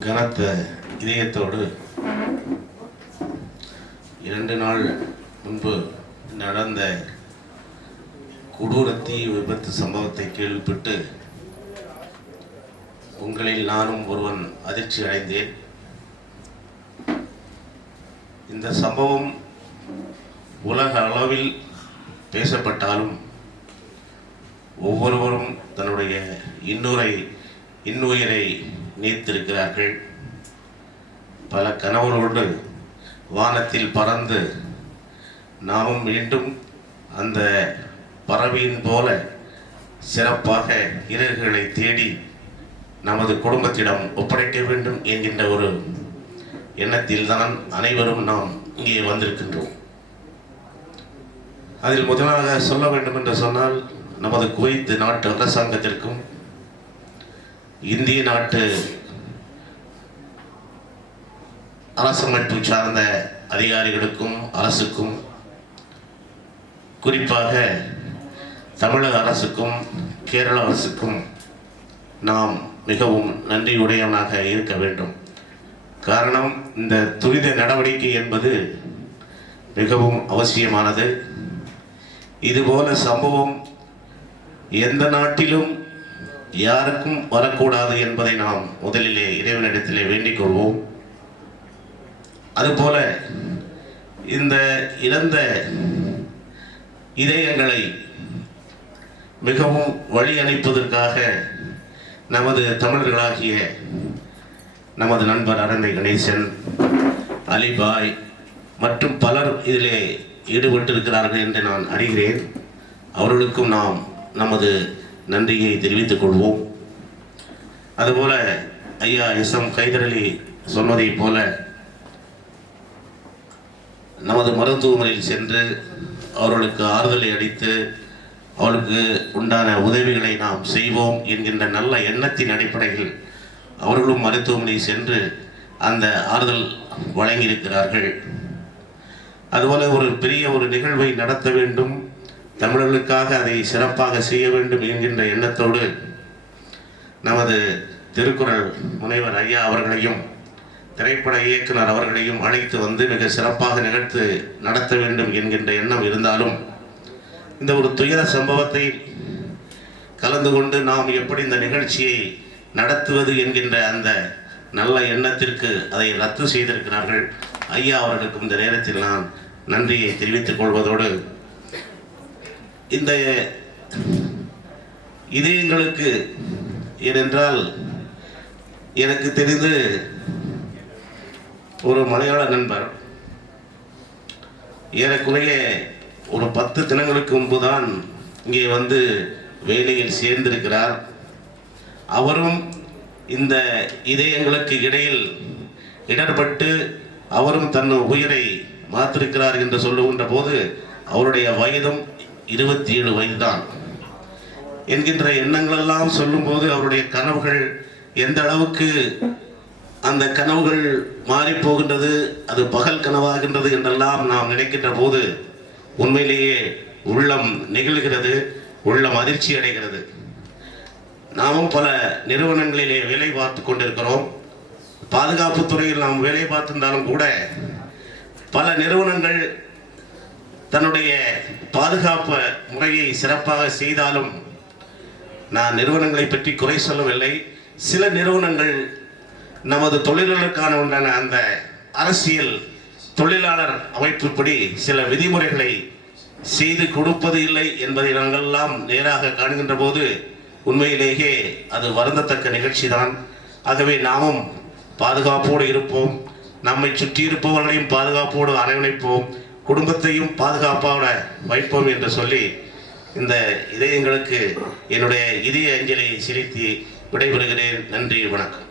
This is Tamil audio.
கனத்த இதயத்தோடு இரண்டு நாள் முன்பு நடந்த கொடூர தீ விபத்து சம்பவத்தை கேள்விப்பட்டு உங்களில் நானும் ஒருவன் அதிர்ச்சி அடைந்தேன். இந்த சம்பவம் உலக அளவில் பேசப்பட்டாலும் ஒவ்வொருவரும் தன்னுடைய இன்னுரை இன்னுயிரை நீத்திருக்கிறார்கள் பல கனவுகளோடு வானத்தில் பறந்து நாமும் மீண்டும் அந்த பறவையின் போல சிறப்பாக இறகுகளை தேடி நமது குடும்பத்திடம் ஒப்படைக்க வேண்டும் என்கின்ற ஒரு எண்ணத்தில்தான் அனைவரும் நாம் இங்கே வந்திருக்கின்றோம். அதில் முதலாக சொல்ல வேண்டும் என்று சொன்னால் நமது குவைத்து நாட்டு அரசாங்கத்திற்கும் இந்திய நாட்டு அரசமைப்பு சார்ந்த அதிகாரிகளுக்கும் அரசுக்கும் குறிப்பாக தமிழக அரசுக்கும் கேரள அரசுக்கும் நாம் மிகவும் நன்றியுடையவனாக இருக்க வேண்டும். காரணம் இந்த துரித நடவடிக்கை என்பது மிகவும் அவசியமானது. இதுபோல சம்பவம் எந்த நாட்டிலும் யாருக்கும் வரக்கூடாது என்பதை நாம் முதலிலே இறைவனிடத்திலே வேண்டிக் கொள்வோம். அதுபோல இந்த இழந்த இதயங்களை மிகவும் வழி அனுப்பதற்காக நமது தமிழர்களாகிய நமது நண்பர் அரந்தை கணேசன் அலிபாய் மற்றும் பலர் இதிலே ஈடுபட்டிருக்கிறார்கள் என்று நான் அறிகிறேன். அவர்களுக்கும் நாம் நமது நன்றியை தெரிவித்துக் கொள்வோம். அதுபோல ஐயா எஸ் எம் கைதரலி சொன்னதைப் போல நமது மருத்துவமனையில் சென்று அவர்களுக்கு ஆறுதலை அளித்து அவர்களுக்கு உண்டான உதவிகளை நாம் செய்வோம் என்கின்ற நல்ல எண்ணத்தின் அடிப்படையில் அவர்களும் மருத்துவமனை சென்று அந்த ஆறுதல் வழங்கியிருக்கிறார்கள். அதுபோல ஒரு பெரிய ஒரு நிகழ்வை நடத்த வேண்டும். தமிழர்களுக்காக அதை சிறப்பாக செய்ய வேண்டும் என்கின்ற எண்ணத்தோடு நமது திருக்குறள் முனைவர் ஐயா அவர்களையும் திரைப்பட இயக்குனர் அவர்களையும் அழைத்து வந்து மிக சிறப்பாக நிகழ்த்து நடத்த வேண்டும் என்கின்ற எண்ணம் இருந்தாலும் இந்த ஒரு துயர சம்பவத்தை கலந்து கொண்டு நாம் எப்படி இந்த நிகழ்ச்சியை நடத்துவது என்கின்ற அந்த நல்ல எண்ணத்திற்கு அதை ரத்து செய்திருக்கிறார்கள். ஐயா அவர்களுக்கும் இந்த நேரத்தில் நான் நன்றியை தெரிவித்துக் கொள்வதோடு இந்த இதயங்களுக்கு ஏனென்றால் எனக்கு தெரிந்து ஒரு மலையாள நண்பர் ஏறக்குறைய ஒரு பத்து தினங்களுக்கு முன்புதான் இங்கே வந்து வேலையில் சேர்ந்திருக்கிறார். அவரும் இந்த இதயங்களுக்கு இடையில் இடர்பட்டு அவரும் தன் உயிரை மாத்திருக்கிறார் என்று சொல்லுகின்ற போது அவருடைய வயதும் இருபத்தி ஏழு வயதுதான். என்கின்ற எண்ணங்களெல்லாம் சொல்லும்போது அவருடைய கனவுகள் எந்த அளவுக்கு அந்த கனவுகள் மாறி போகின்றது அது பகல் கனவாகின்றது என்றெல்லாம் நாம் நினைக்கின்ற போது உண்மையிலேயே உள்ளம் நெகிழ்கிறது உள்ளம் அதிர்ச்சி அடைகிறது. நாமும் பல நிறுவனங்களிலே வேலை பார்த்து கொண்டிருக்கிறோம். பாதுகாப்பு துறையில் நாம் வேலை பார்த்திருந்தாலும் கூட பல நிறுவனங்கள் தன்னுடைய பாதுகாப்பு முறையை சிறப்பாக செய்தாலும் நான் நிறுவனங்களை பற்றி குறை சொல்லவில்லை. சில நிறுவனங்கள் நமது தொழிலாளருக்கான உண்டான அந்த அரசியல் தொழிலாளர் அமைப்புப்படி சில விதிமுறைகளை செய்து கொடுப்பது இல்லை என்பதை நாங்கள்லாம் நேராக காணுகின்ற போது உண்மையிலேயே அது வருந்தத்தக்க நிகழ்ச்சிதான். ஆகவே நாமும் பாதுகாப்போடு இருப்போம். நம்மை சுற்றி இருப்பவர்களையும் பாதுகாப்போடு அரவணைப்போம். குடும்பத்தையும் பாதுகாப்பாக வைப்போம் என்று சொல்லி இந்த இதயங்களுக்கு என்னுடைய இதய அஞ்சலியை செலுத்தி விடைபெறுகிறேன். நன்றி வணக்கம்.